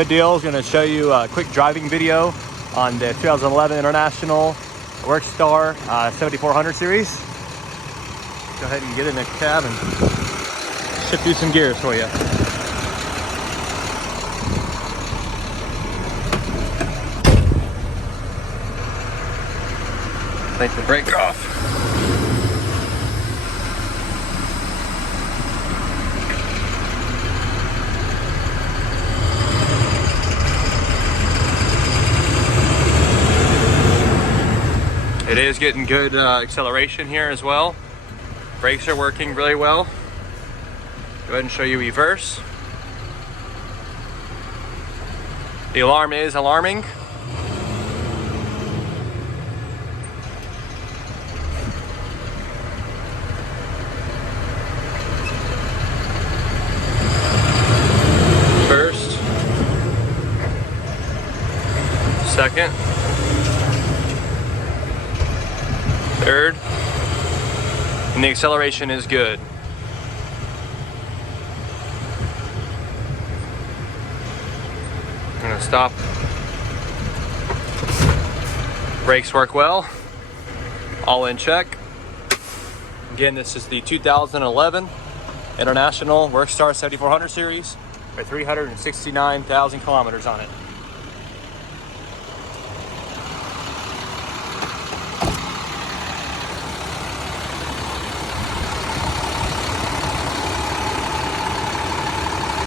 Good deal is going to show you a quick driving video on the 2011 International WorkStar 7400 series. Go ahead and get in the cab and shift through some gears for you. Take the brake off. It is getting good acceleration here as well. Brakes are working really well. Go ahead and show you reverse. The alarm is alarming. First, second, third, and the acceleration is good. I'm gonna stop. Brakes work well. All in check. Again, this is the 2011 International WorkStar 7400 series with 369,000 kilometers on it.